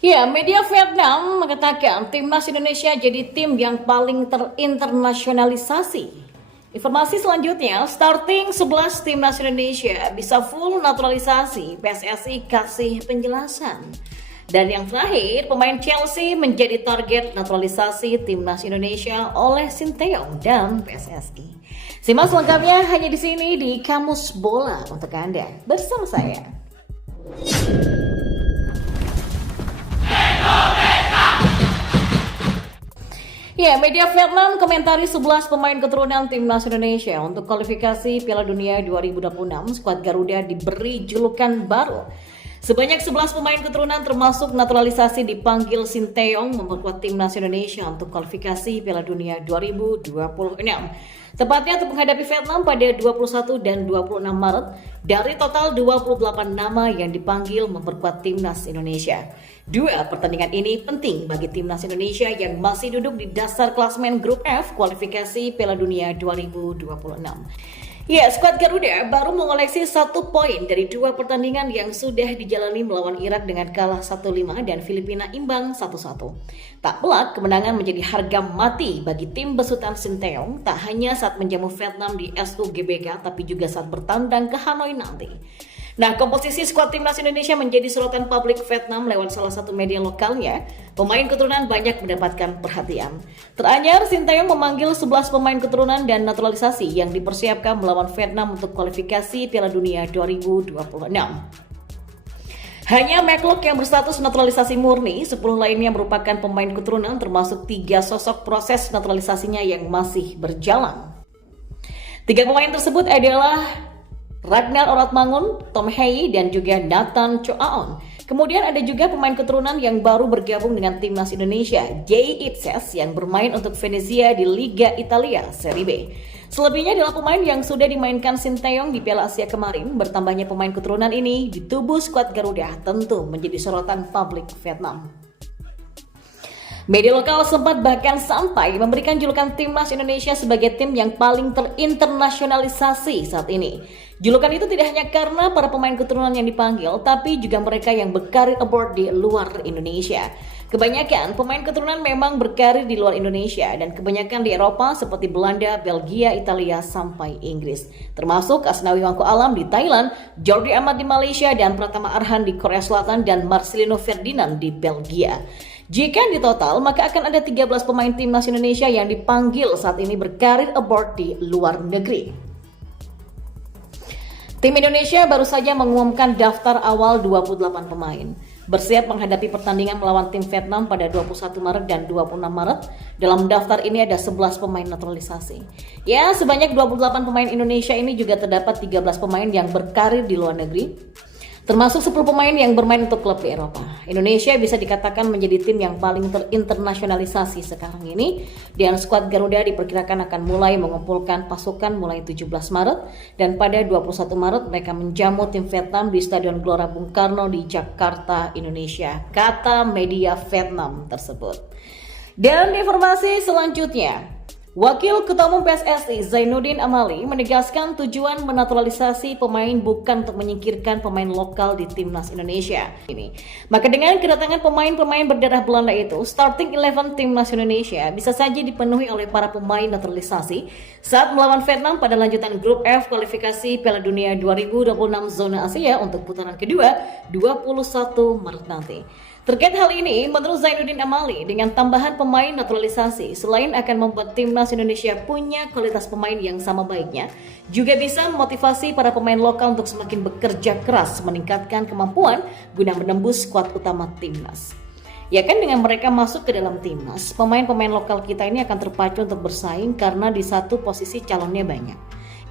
Ya, media Vietnam mengatakan timnas Indonesia jadi tim yang paling terinternasionalisasi. Informasi selanjutnya, starting 11 timnas Indonesia bisa full naturalisasi, PSSI kasih penjelasan. Dan yang terakhir, pemain Chelsea menjadi target naturalisasi timnas Indonesia oleh Sinteyong dan PSSI. Simak selengkapnya hanya di sini di Kamus Bola untuk Anda bersama saya. Ya, media Vietnam komentari 11 pemain keturunan timnas Indonesia untuk kualifikasi Piala Dunia 2026. Skuad Garuda diberi julukan baru. Sebanyak 11 pemain keturunan termasuk naturalisasi dipanggil Sinteyong memperkuat timnas Indonesia untuk kualifikasi Piala Dunia 2026. Tepatnya untuk menghadapi Vietnam pada 21 dan 26 Maret dari total 28 nama yang dipanggil memperkuat timnas Indonesia. Dua pertandingan ini penting bagi timnas Indonesia yang masih duduk di dasar klasemen grup F kualifikasi Piala Dunia 2026. Ya, skuad Garuda baru mengoleksi 1 poin dari 2 pertandingan yang sudah dijalani melawan Irak dengan kalah 1-5 dan Filipina imbang 1-1. Tak pelak, kemenangan menjadi harga mati bagi tim besutan Sinteyong tak hanya saat menjamu Vietnam di SUGBK tapi juga saat bertandang ke Hanoi nanti. Nah, komposisi skuad timnas Indonesia menjadi sorotan publik Vietnam lewat salah satu media lokalnya. Pemain keturunan banyak mendapatkan perhatian. Teranyar, Sinteyong memanggil 11 pemain keturunan dan naturalisasi yang dipersiapkan melawan Vietnam untuk kualifikasi Piala Dunia 2026. Hanya McLeod yang berstatus naturalisasi murni, 10 lainnya merupakan pemain keturunan termasuk 3 sosok proses naturalisasinya yang masih berjalan. 3 pemain tersebut adalah Ragnar Oratmangun, Tom Hei, dan juga Nathan Choaon. Kemudian ada juga pemain keturunan yang baru bergabung dengan timnas Indonesia, Jay Itzes yang bermain untuk Venezia di Liga Italia Serie B. Selebihnya adalah pemain yang sudah dimainkan Sinteyong di Piala Asia kemarin. Bertambahnya pemain keturunan ini di tubuh skuad Garuda tentu menjadi sorotan publik Vietnam. Media lokal sempat bahkan sampai memberikan julukan timnas Indonesia sebagai tim yang paling terinternasionalisasi saat ini. Julukan itu tidak hanya karena para pemain keturunan yang dipanggil, tapi juga mereka yang berkarir abroad di luar Indonesia. Kebanyakan pemain keturunan memang berkarir di luar Indonesia dan kebanyakan di Eropa seperti Belanda, Belgia, Italia, sampai Inggris. Termasuk Asnawi Wangko Alam di Thailand, Jordi Amat di Malaysia, dan Pratama Arhan di Korea Selatan, dan Marcelino Ferdinand di Belgia. Jika di total, maka akan ada 13 pemain timnas Indonesia yang dipanggil saat ini berkarir abroad di luar negeri. Tim Indonesia baru saja mengumumkan daftar awal 28 pemain. Bersiap menghadapi pertandingan melawan tim Vietnam pada 21 Maret dan 26 Maret. Dalam daftar ini ada 11 pemain naturalisasi. Ya, sebanyak 28 pemain Indonesia ini juga terdapat 13 pemain yang berkarir di luar negeri, termasuk 10 pemain yang bermain untuk klub di Eropa. Indonesia bisa dikatakan menjadi tim yang paling terinternasionalisasi sekarang ini, dan skuad Garuda diperkirakan akan mulai mengumpulkan pasukan mulai 17 Maret, dan pada 21 Maret mereka menjamu tim Vietnam di Stadion Gelora Bung Karno di Jakarta, Indonesia, kata media Vietnam tersebut. Dan informasi selanjutnya, Wakil Ketua Umum PSSI Zainuddin Amali menegaskan tujuan menaturalisasi pemain bukan untuk menyingkirkan pemain lokal di timnas Indonesia. Maka dengan kedatangan pemain-pemain berdarah Belanda itu, starting 11 timnas Indonesia bisa saja dipenuhi oleh para pemain naturalisasi saat melawan Vietnam pada lanjutan grup F kualifikasi Piala Dunia 2026 zona Asia untuk putaran kedua 21 Maret nanti. Terkait hal ini, menurut Zainuddin Amali, dengan tambahan pemain naturalisasi, selain akan membuat timnas Indonesia punya kualitas pemain yang sama baiknya, juga bisa memotivasi para pemain lokal untuk semakin bekerja keras meningkatkan kemampuan guna menembus skuad utama timnas. Ya kan, dengan mereka masuk ke dalam timnas, pemain-pemain lokal kita ini akan terpacu untuk bersaing karena di satu posisi calonnya banyak.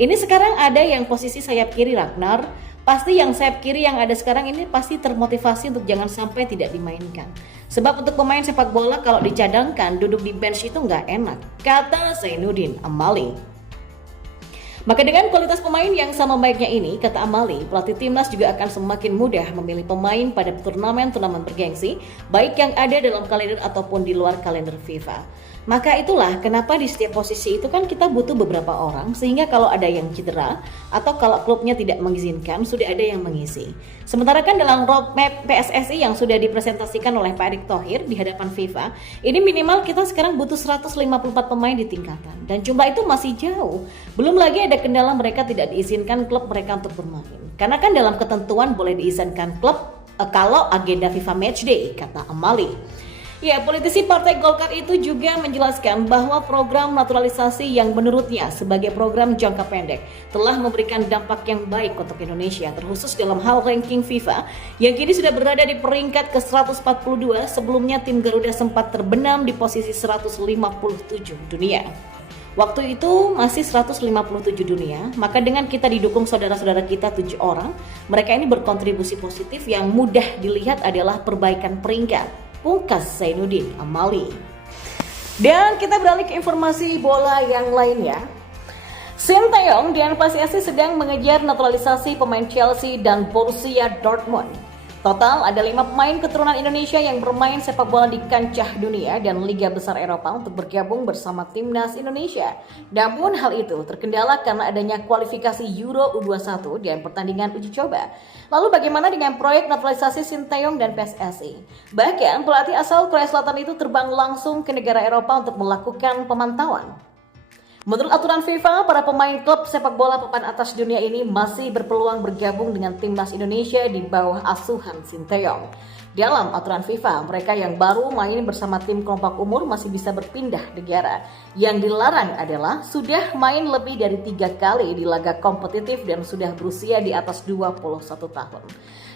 Ini sekarang ada yang posisi sayap kiri Ragnar, pasti yang sayap kiri yang ada sekarang ini pasti termotivasi untuk jangan sampai tidak dimainkan. Sebab untuk pemain sepak bola kalau dicadangkan duduk di bench itu nggak enak, kata Zainuddin Amali. Maka dengan kualitas pemain yang sama baiknya ini, kata Amali, pelatih timnas juga akan semakin mudah memilih pemain pada turnamen-turnamen bergengsi, baik yang ada dalam kalender ataupun di luar kalender FIFA. Maka itulah kenapa di setiap posisi itu kan kita butuh beberapa orang, sehingga kalau ada yang cedera atau kalau klubnya tidak mengizinkan, sudah ada yang mengisi. Sementara kan dalam roadmap PSSI yang sudah dipresentasikan oleh Pak Erick Thohir di hadapan FIFA, ini minimal kita sekarang butuh 154 pemain di tingkatan, dan jumlah itu masih jauh. Belum lagi ada kendala mereka tidak diizinkan klub mereka untuk bermain. Karena kan dalam ketentuan boleh diizinkan klub kalau agenda FIFA Matchday, kata Amali. Ya, politisi Partai Golkar itu juga menjelaskan bahwa program naturalisasi yang menurutnya sebagai program jangka pendek telah memberikan dampak yang baik untuk Indonesia, terkhusus dalam hal ranking FIFA yang kini sudah berada di peringkat ke-142. Sebelumnya tim Garuda sempat terbenam di posisi 157 dunia. Waktu itu masih 157 dunia, maka dengan kita didukung saudara-saudara kita 7 orang, mereka ini berkontribusi positif yang mudah dilihat adalah perbaikan peringkat. Pungkas Zainuddin Amali. Dan kita beralih ke informasi bola yang lainnya. Sinteyong dan PSSI sedang mengejar naturalisasi pemain Chelsea dan Borussia Dortmund. Total ada 5 pemain keturunan Indonesia yang bermain sepak bola di kancah dunia dan liga besar Eropa untuk bergabung bersama timnas Indonesia. Namun hal itu terkendala karena adanya kualifikasi Euro U21 dan pertandingan uji coba. Lalu bagaimana dengan proyek naturalisasi Sinteyong dan PSSI? Bahkan pelatih asal Korea Selatan itu terbang langsung ke negara Eropa untuk melakukan pemantauan. Menurut aturan FIFA, para pemain klub sepak bola papan atas dunia ini masih berpeluang bergabung dengan timnas Indonesia di bawah asuhan Sinteyong. Dalam aturan FIFA, mereka yang baru main bersama tim kelompok umur masih bisa berpindah negara. Yang dilarang adalah sudah main lebih dari 3 kali di laga kompetitif dan sudah berusia di atas 21 tahun.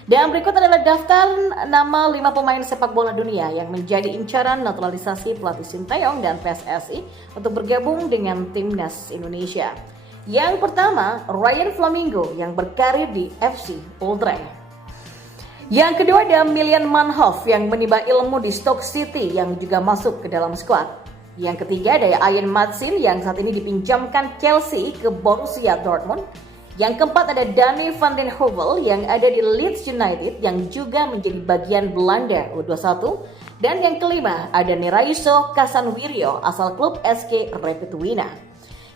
Dan berikut adalah daftar nama 5 pemain sepak bola dunia yang menjadi incaran naturalisasi pelatih Sinteyong dan PSSI untuk bergabung dengan timnas Indonesia. Yang pertama, Ryan Flamingo yang berkarir di FC Utrecht. Yang kedua ada Milan Manhoef yang menimba ilmu di Stoke City yang juga masuk ke dalam skuad. Yang ketiga ada Ian Maatsen yang saat ini dipinjamkan Chelsea ke Borussia Dortmund. Yang keempat ada Danny van den Heuvel yang ada di Leeds United yang juga menjadi bagian Belanda U21. Dan yang kelima ada Niraiso Kasanwiryo asal klub SK Rapid Wina.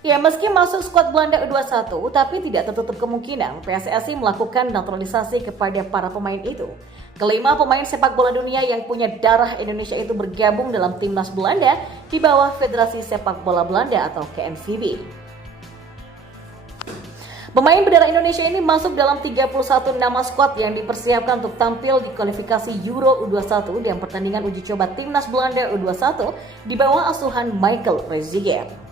Ya, meski masuk skuad Belanda U21, tapi tidak tertutup kemungkinan PSSI melakukan naturalisasi kepada para pemain itu. Kelima pemain sepak bola dunia yang punya darah Indonesia itu bergabung dalam timnas Belanda di bawah Federasi Sepak Bola Belanda atau KNVB. Pemain berdarah Indonesia ini masuk dalam 31 nama skuad yang dipersiapkan untuk tampil di kualifikasi Euro U21 dan pertandingan uji coba timnas Belanda U21 di bawah asuhan Michael Rezege.